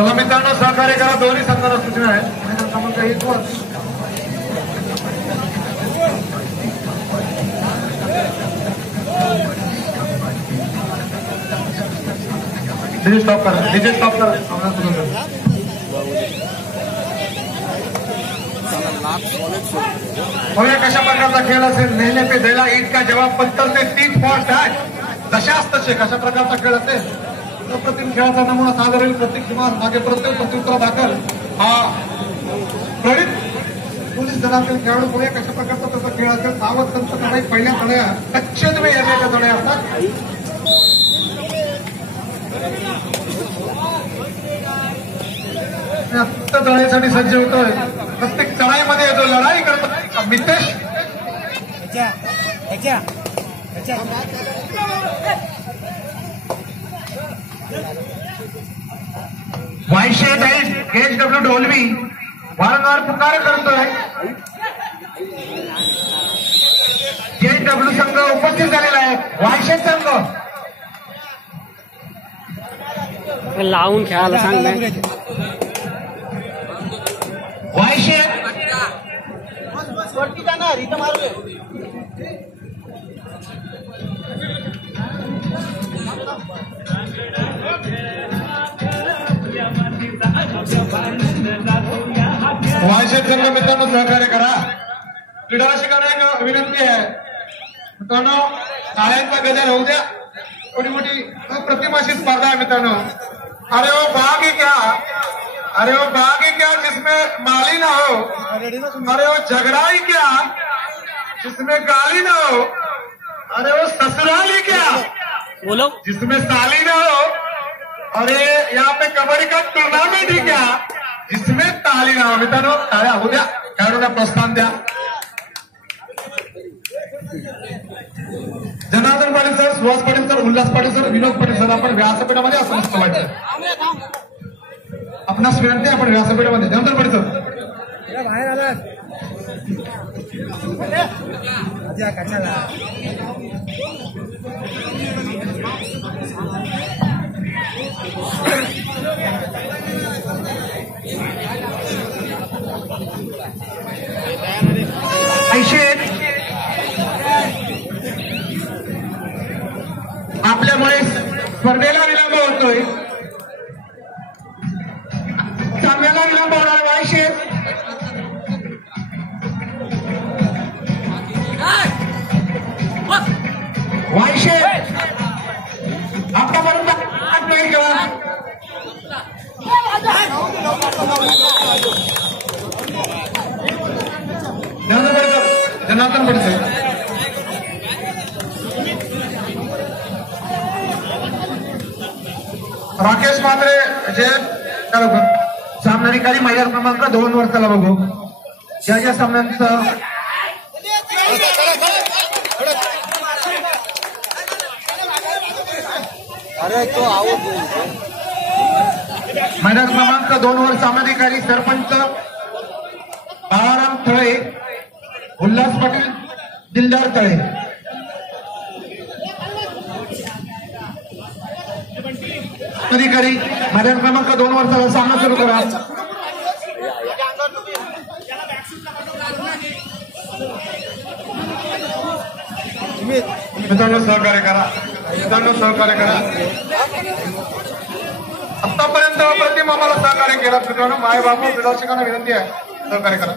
चला मित्रांनो, सहकार्य करा. दोन्ही संघाला सूचना आहे. क्रमांक 1 वर डीजे स्टॉप करा. डीजे स्टॉप करा. बघा कशा प्रकारचा खेळ असेल. नेहले पे दिला ईद का जवाब पत्तर ते 3 फॉल्ट आहे. तशाच तसे कशा प्रकारचा खेळ असेल. अप्रतिम खेळाचा नमुना सादर होईल. प्रत्येक किमान मागे प्रत्येक प्रत्युत्तरा दाखल हा प्रणित पोलीस दलातील खेळाडू. पुढे कशा प्रकारचा तसा खेळ असेल. सावध कंच काढाई पहिल्या तळ्या कच्चे तुम्ही येण्याच्या तळ्या असतात. तळाईसाठी सज्ज होतोय. प्रत्येक चढाईमध्ये येतो. लढाई करतो मितेश. वायशे डाईट KHW ढोलवी वारंवार पुकार करतोय. KHW संघ उपस्थित झालेला आहे. वायशे संघ लावून खेळायला सांग. वायशे वायशे संघ मित्रांनो सहकार्य करा. क्रीडा रसिकांना एक विनंती आहे. मित्रांनो टाळ्यांचा गजर होऊ द्या. थोडी मोठी अप्रतिम अशी स्पर्धा आहे मित्रांनो. अरे वो बाग ही क्या, अरे वो बाग ही क्या जिसमें माली ना हो. अरे वो झगड़ा ही क्या जिसमें गाली ना हो. अरे वो ससुराल ही क्या बोलो जिसमें साली ना हो. अरे यहाँ पे कबड्डी का टूर्नामेंट ही क्या जिसमें ताली ना हो. मित्रांनो टाळ्या होऊ द्या. खेळाडूंना प्रोत्साहन द्या. Janardan Patil sir, Suhas Patil sir, Ulhas Patil sir, Vinod Patil sir, आपण व्यासपीठामध्ये असं मस्त वाटतं. आपणास विनंती आहे आपण व्यासपीठामध्ये. जनार्दन पाटील सर बाहेर आला. आपल्यामुळे स्पर्धेला विलंब होतोय. सामन्याला विलंब होणार. वायशे वायशे आतापर्यंत 8 नाही केला. जनार्दन पाटील राकेश मात्रे जे सामनाधिकारी मैदान क्रमांक 2 वर. चला बघू ज्या ज्या सामन्यांचं मैदान क्रमांक 2 वर सामनाधिकारी सरपंच बाळाराम तळे, उल्हास पाटील, दिलदार तळे. अधिकारी मैदान क्रमांक 2 वर सामना सुरू करा. मित्रांनो सहकार्य करा. मित्रांनो सहकार्य करा. आतापर्यंत अप्रतिम आम्हाला सहकार्य केला. मित्रांनो माय बाबू प्रदर्शकांना विनंती आहे सहकार्य करा.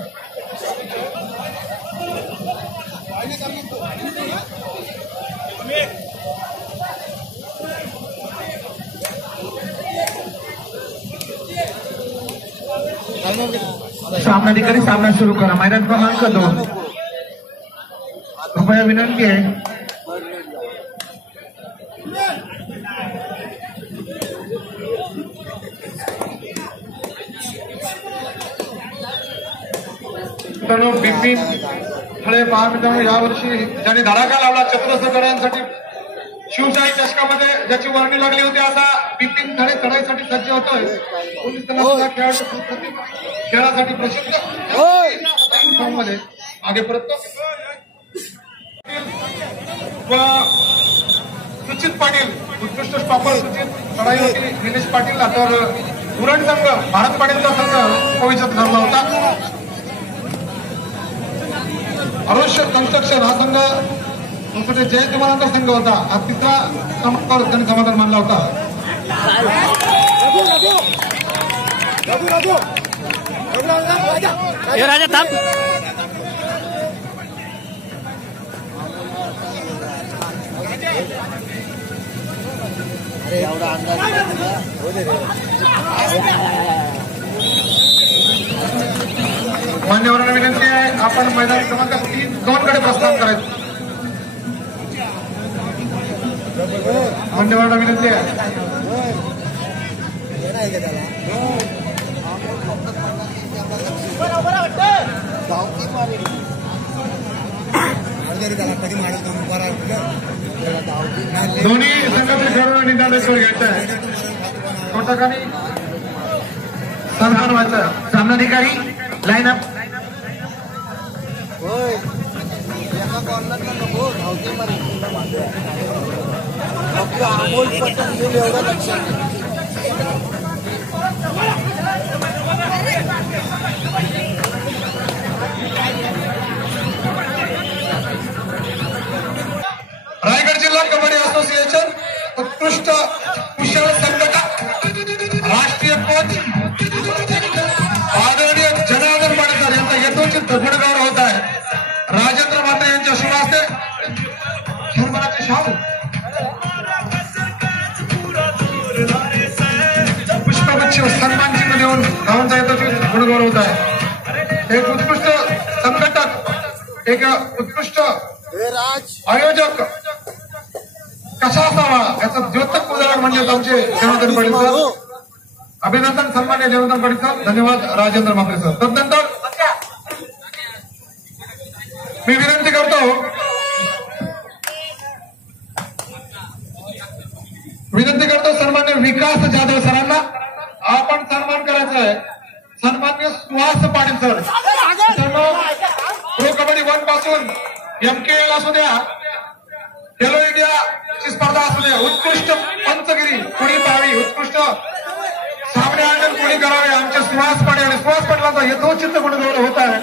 सामनाधिकारी सामना सुरू करा. मैदान क्रमांक 2. कृपया विनंती आहे. बिपिन थळे पहा मित्रांनो, यावर्षी ज्यांनी धडाका लावला चतुरस्रकरांसाठी शिवशाही चषकामध्ये ज्याची वर्णी लागली होती, असा बिपिन थळे चढाईसाठी सज्ज होतोय. पोलीस दलाचा खेळासाठी प्रसिद्ध मध्ये मागे परत सुचित पाटील उत्कृष्ट स्टॉपर सुचित चढाई होती. निलेश पाटील तर उरण संघ भारत पाटीलचा संघ उपविजेता ठरला होता. आरुष्य कन्स्ट्रक्शन हा संघ जय जवानांचा संघ होता. हा तिसरा क्रमांकावर त्यांनी समाधान मानला होता. राजा थांब. मान्यवरांना विनंती आहे आपण मैदान क्रमांक 2 कडे प्रस्थान करायचं. मान्यवरांना विनंती आहे. दोन्ही संघातील खेळाडू निदानेश्वर घ्यायचं आहे. कोटकानी सन्मान व्हायचं. सामनाधिकारी लाईनअप रायगड जिल्हा कबड्डी असोसिएशन उत्कृष्ट कुशल संघटक राष्ट्रीय कोच आदरणीय जनार्दन पाटील यांचा यथोचित गुणगौरव होत आहे. राजेंद्र म्हात्रे यांच्या शुभ हस्ते सन्मानाचे शाल पुष्पगुच्छ सन्मान चिन्ह देऊन गावांचा यथोचित गुणगौरव होत आहे. एक उत्कृष्ट संघटक एक उत्कृष्ट आयोजक कसा असावा याचा द्योतक उदाहरण म्हणजे आमचे जनार्दन पाटील सर. अभिनंदन सन्मान्य जनार्दन पाटील सर. धन्यवाद राजेंद्र म्हात्रे सर. तदनंतर मी विनंती करतो सन्मान्य विकास जाधव सरांना आपण सन्मान करायचा आहे. सन्मान्य सुहास पाटील सर. प्रो कबड्डी 1 पासून MKL असू द्या, खेलो इंडिया ची स्पर्धा असू द्या, उत्कृष्ट पंचगिरी कुणी पाहावी, उत्कृष्ट सामने आयोजन कुणी करावे, आमचे सुहास पाटील आणि सुहास पाटलांचा यथोचित गुणगौरव होत आहे.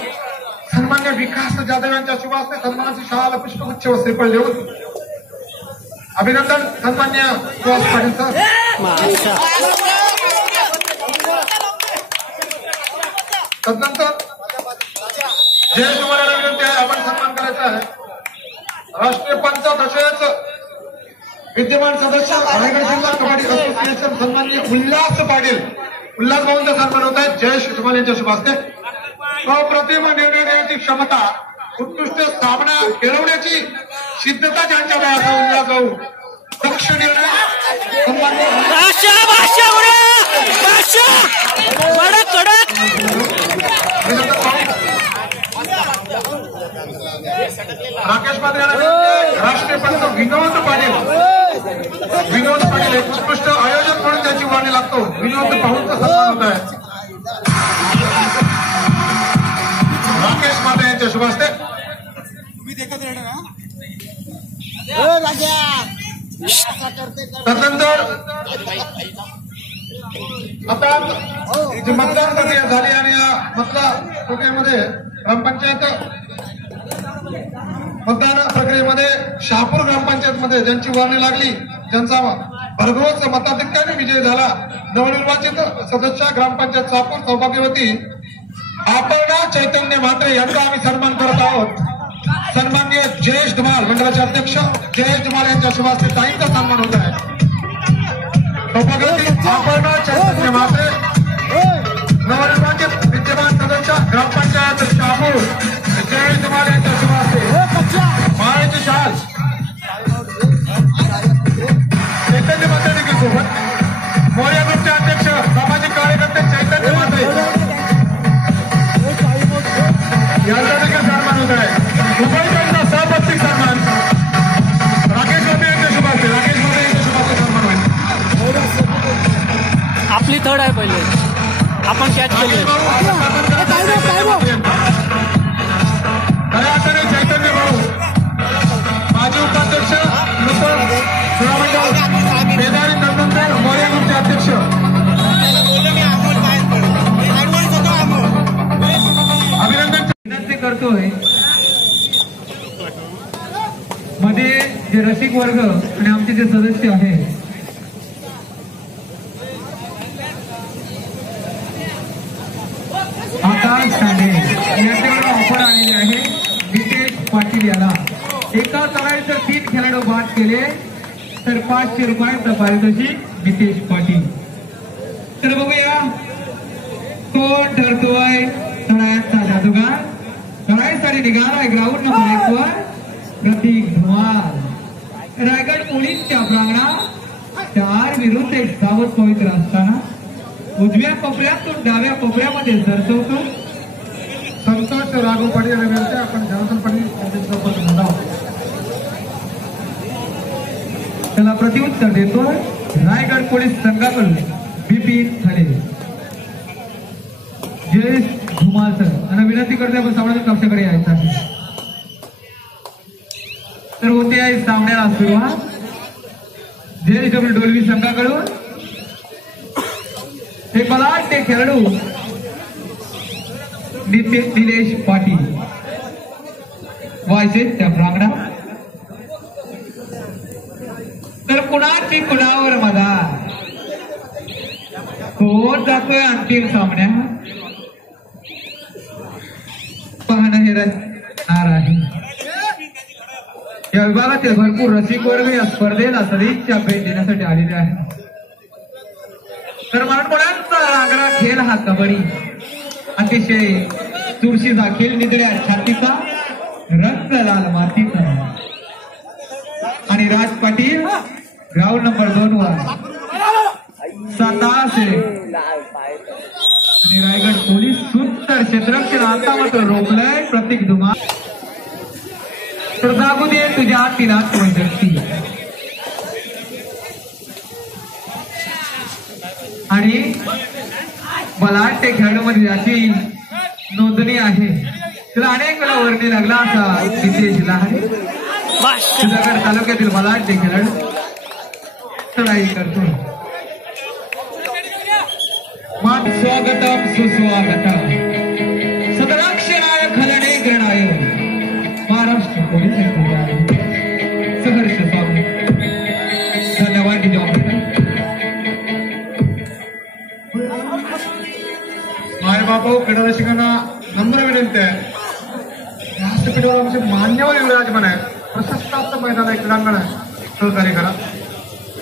सन्मान्य विकास जाधव यांच्या शुभ हस्ते सन्मानाची शाल पुष्पगुच्छ व श्रीफळ देऊन अभिनंदन सन्मान्य सुहास पाटील सर. तदनंतर जयेश कुमारांना विनंती आहे आपण सन्मान करायचा आहे. राष्ट्रीय पंच तसेच विद्यमान सदस्य रायगड जिल्हा कबड्डी असोसिएशन सन्माननीय उल्हास पाटील उल्हास भाऊंचा सन्मान होत आहे. जयेश कुमार यांच्या शुभ हस्ते. अप्रतिम निर्णय घेण्याची क्षमता, उत्कृष्ट सामना खेळवण्याची सिद्धता ज्यांच्याकडे आहे उल्हास भाऊ. दक्ष निर्णय राकेश पाटील. राष्ट्रीय पंच विनोद पाटील एक उत्कृष्ट आयोजक म्हणून त्याची वाणी लागतो. विनोद भाऊंचा सन्मान होत आहे. राकेश पाटील यांच्या शुभ हस्ते. तदनंतर आता जी मतदान प्रक्रिया झाली आणि या मतदान प्रक्रियेमध्ये ग्रामपंचायत मतदान प्रक्रियेमध्ये शहापूर ग्रामपंचायतमध्ये ज्यांची वर्णी लागली, ज्यांचा भरघोस मताधिक्याने विजय झाला, नवनिर्वाचित सदस्य ग्रामपंचायत शहापूर सौभाग्यवती अपर्णा चैतन्य म्हात्रे यांचा आम्ही सन्मान करत आहोत. सन्माननीय जयेश धुमाल मंडळाचे अध्यक्ष जयेश धुमाल यांच्या शुभ हस्ते ताईंचा सन्मान होत आहे. सौभाग्यवती अपर्णा चैतन्य म्हात्रे नवनिर्वाचित विद्यमान सदस्य ग्रामपंचायत शहापूर जयेश धुमाल यांच्या शुभ हस्ते माळेची शाल चैतन्य म्हात्रे देखील सोबत. मोर्या ग्रुपचे अध्यक्ष सामाजिक कार्यकर्ते चैतन्य म्हात्रे यांचा देखील सन्मान होत आहे. मुंबईकरांचा सहपत्रिक सन्मान राकेश मोदी यांच्या शुभ हस्ते. राकेश मोदी यांच्या शुभ हस्ते सन्मान होईल. आपली थर्ड आहे पहिले आपण कॅच केली. खऱ्या अर्थाने चैतन्य भाऊ माजी उपाध्यक्ष सुरामंडळ बेदारी तदनंतर मोर्या ग्रुपचे अध्यक्ष जे रसिक वर्ग आणि आमचे जे सदस्य आहेत आकाश सांडे यांच्याकडे ऑफर आलेली आहे. नितेश पाटील याला एका तळात जर 3 खेळाडू बाद केले तर 500 रुपयांचा पारितोषिक नितेश पाटील. तर बघूया कोण ठरतोय तळाचा जादूगार. तळाईसाठी निघालाय ग्राउंड नंबर 1 वर प्रतीक धुमाल. रायगड पोलीसच्या प्रांगणात 4 विरुद्ध 1 धावत पवित्र असताना उजव्या कोपऱ्यातून डाव्या कोपऱ्यामध्ये सरसवतो संतोष राघव पाटील आणि विनंती आपण जनार्दन पाटील यांच्यासोबत म्हणावं. त्याला प्रत्युत्तर देतोय रायगड पोलीस संघाकडून बिपिन थाले. जयेश धुमाल सर आणि विनंती करते आपण सामन्याच्या कक्षाकडे यायचं आहे. तर होते आहे सामन्याला सुरुवात. JSW डोलवी संघाकडून हे बलाढ्य खेळाडू निलेश पाटील व्हायचे त्या प्रांगणात. तर कुणाची कुणावर मदार कोण जातोय अंतिम सामन्यात पाहणं हे रचणार आहे. या विभागातील भरपूर रसिक वर्ग या स्पर्धेला सदिच्छा भेट देण्यासाठी आलेले आहे. तर मराठवाड्याचा रांगडा खेळ हा कबड्डी अतिशय चुरशीचा खेळ. निधड्या छातीचा रक्त लाल मातीचा आणि राज पाटील ग्राउंड नंबर 2 वर 7 आणि रायगड पोलीस सुंदर क्षेत्ररक्षण आता मात्र रोखलंय प्रतीक धुमाल. तर जागू दे तुझ्या हातीलाच वैजक्ती आणि बलाढ्य खेळाडूमध्ये याची नोंदणी आहे. तिला अनेक वेळा वर्णी लागला असा नितेश लहाने सुधागड तालुक्यातील बलाढ्य खेळाडू चढाई करतो. स्वागतम सुस्वागतम सदराक्षराय खलने ग्रणाय महाराष्ट्र पोलीस सहर्ष स्वागत. धन्यवाद. माय बापू क्रीडा रसिकांना नम्र विनंती आहे. व्यासपीठावर आमचे मान्यवर विराजमान आहेत. प्रशस्त मैदान आहे, क्रीडांगण आहे, सहकार्य करा.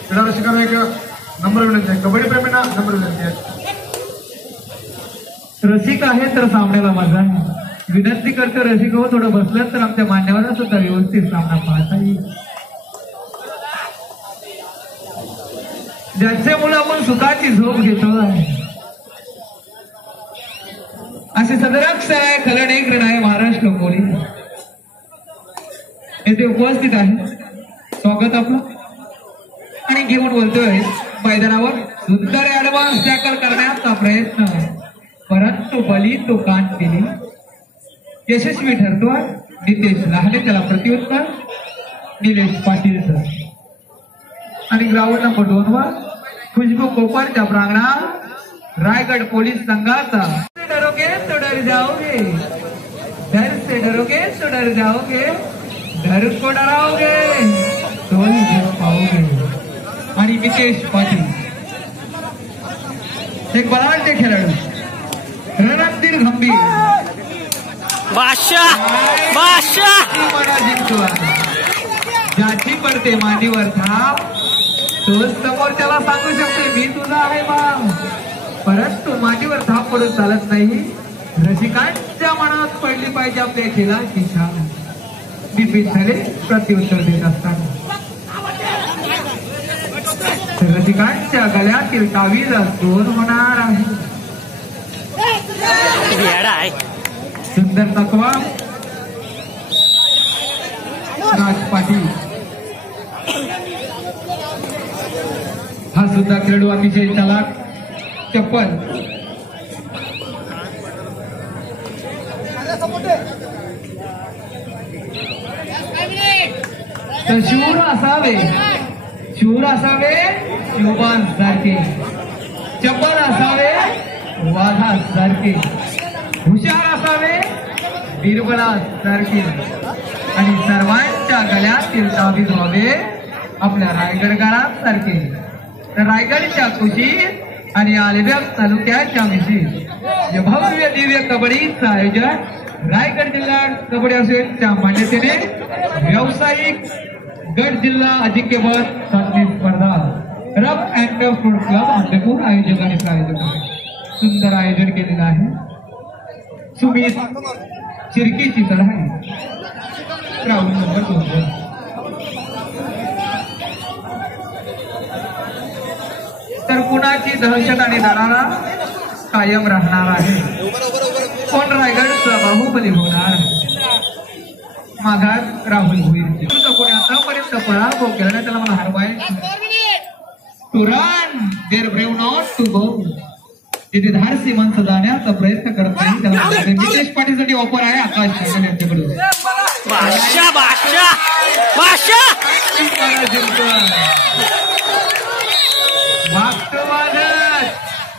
क्रीडा रसिकांना एक नम्र विनंती आहे. कबड्डी प्रेमींना नम्र विनंती आहे. रसिक आहे तर सामन्याला मजा आहे. विनंती करतो रसिक हो थोडं बसलं तर आमच्या मान्यवरांना सुद्धा व्यवस्थित सामना पाहता येईल. ज्याचे मुलं आपण सुखाची झोप घेतो असे सदराक्षराय खलने ग्रणाय महाराष्ट्र पोलीस येथे उपस्थित आहे. स्वागत आपलं. आणि घेऊन बोलतोय मैदानावर सुंदर ऍडव्हान्स टॅकल करण्याचा प्रयत्न परंतु बली तो कान दिली यशस्वी ठरतोय नितेश लहाने. त्याला प्रत्युत्तर निलेश पाटील सर. आणि ग्राउंड नंबर 2 वर खुशबू कोपरच्या प्रांगणात रायगड पोलीस संघाचा डरोगे तो डर जाओगे, डर से डरोगे तो डर जाओगे, डर को डराओगे तो ही जीत पाओगे. आणि नितेश पाटील एक बलाढ्य खेळाडू रणधीर गंभीर मना जिंकतो. ज्याची पडते मांडीवर थाप तो समोरच्याला सांगू शकतो मी तुझा आहे बा. परंतु मांडीवर थाप पडून चालत नाही. रसिकांच्या मनात पडली पाहिजे आपल्या खेळाची छान. बिपिन झाले प्रत्युत्तर देत असताना रसिकांच्या गळ्यातील तावीला दोन होणार आहे. सुंदर तकवा राज पाटील हा सुद्धा खेळाडू अतिशय चलाक चप्पल. तर शूर असावे, शूर असावे शिवबान सारखे, चप्पल असावे वाघा सारखे, हुशार असावे बिरबला सारखे आणि सर्वांच्या त्यांच्या गळ्यातील ताबीज व्हावे आपल्या रायगडकरांसारखे. तर रायगडच्या कुशीत आणि आलब्या तालुक्याच्या मिशीत भव्य दिव्य कबड्डीचं आयोजन रायगड जिल्हा कबड्डी असोसिएशनच्या मान्यतेने व्यावसायिक गट जिल्हा अजिंक्यपद चाचणी स्पर्धा rough and tough sports club Andhpur आयोजकांनी सुंदर आयोजन केलेलं आहे. सुमित चिरकीची लढाई राऊंड नंबर 2. तर कुणाची दहशत आणि दरारा कायम राहणार आहे. कोण रायगडचा बाहुबली होणार. माघात राहुल होईल. कोणी आतापर्यंत पराभव केला नाही त्याला मला हरवाय. To run there brave not to go. तिथे धाडसी माणसं जाण्याचा प्रयत्न करत नाही त्याला नितेश पाटीलसाठी ऑफर आहे आकाश ठाकरे यांच्याकडून.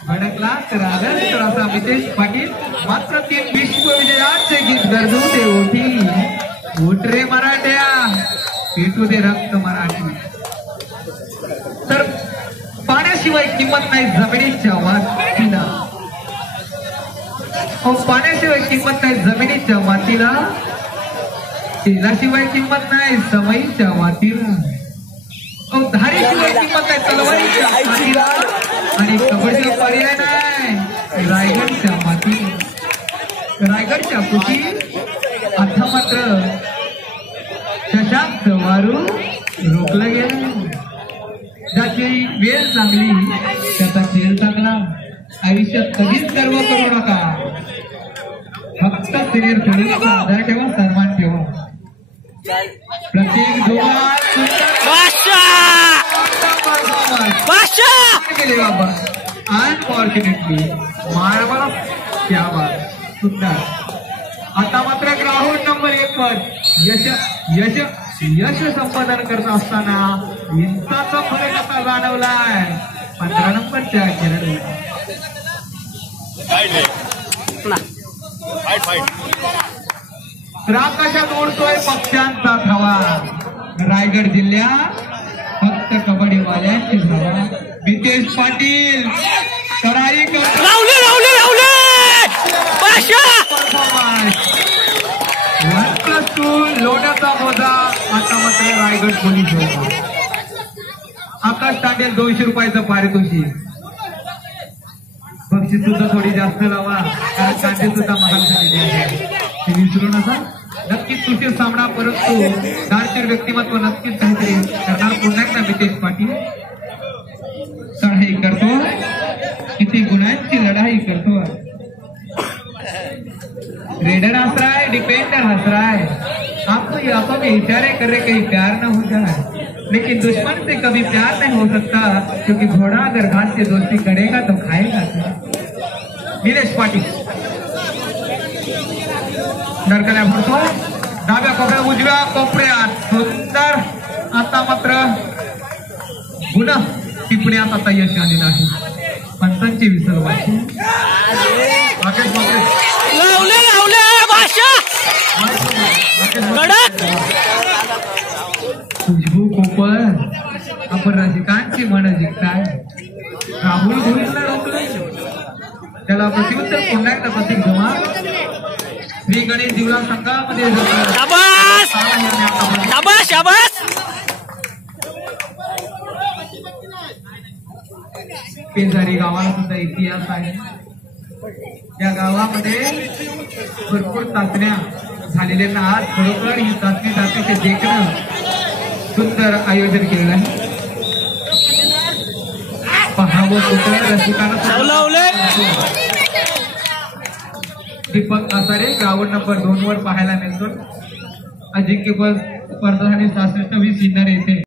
भडकला तर आदर्श असा नितेश पाटील मात्र 3 विश्वविजयाचे गीत गरजू ते ओठी. उठ रे मराठ्या पेटू दे रक्त मराठी. तर पाण्याशिवाय किंमत नाही जमिनीच्या मातीला. पाण्याशिवाय किंमत नाही जमिनीच्या मातीला. तेलाशिवाय किंमत नाही समईच्या मातीला. धारीशिवाय किंमत नाही तलवारीच्या मातीला. आणि कबड्डी पर्याय नाही रायगडच्या मातीला. रायगडच्या कुशीत आता मात्र शशांक वारू रोखलं गेलं. ज्याची वेळ चांगली त्याचा खेळ चांगला. आयुष्यात कधीच गर्व करू नका. फक्त सिनियर खेळाडूंचा आधार ठेवा सन्मान ठेवा. प्रत्येक अनफॉर्च्युनेटली मारवाला क्या बात सुंदर. आता मात्र ग्राउंड नंबर 1 वर यश संपादन करत असताना इंचाचा फरक असा जाणवलाय 15 नंबरच्या खेळाडूला. आकाशात ओढतोय पक्ष्यांचा धावा. रायगड जिल्ह्यात फक्त कबड्डीवाल्यांची धावा. नितेश पाटील कराई लोण्याचा मोजा. आता मात्र रायगड पोलीस होता. आकाश टाकेल 200 रुपयाचं पारितोषिक. बक्षीस सुद्धा थोडी जास्त लावा कारण कांदे सुद्धा महाग झालेले आहे. ते विसरू नका. नक्कीच सुशील सामना परंतु दारशीर व्यक्तिमत्व नक्कीच काहीतरी करणार. पुन्हा एकदा नितेश पाटील चढाई करतो. किती गुणांची लढाई करतो. रेडर हंस रहा है डिफेंडर हंस रहा है. आपको आंखों में इशारे कर रहे कहीं प्यार न हो जाए. लेकिन दुश्मन से कभी प्यार नहीं हो सकता क्योंकि घोड़ा अगर घास से दोस्ती करेगा तो खाएगा. निलेश पाटील नरकल्या भरतो. डाव्या कोपऱ्यात उजव्या कोपऱ्यात सुंदर. आता मात्र पुन्हा टिपण्यात आता यश आलेलं आहे. पंचांची विसर वाची खुशबू कोपर आपण रसिकांची मन जिंकताय. राहुल गोविंदला रोखलं. त्याला प्रतिउत्तर पुन्हा एकदा प्रतीक जमा. श्री गणेश दिवला संघामध्ये पेजारी गावाला सुद्धा इतिहास आहे. या गावामध्ये भरपूर चाचण्या झालेल्या आज खरोखर ही चाचणी जातीचे देखणं सुंदर आयोजन केलेलं आहे. पहावं कुठल्या रसिकांना दीपक आसारे ग्राउंड नंबर 2 वर पाहायला मिळतो. अजिंक्यपद स्पर्धा आणि 66 सिन्नर येथे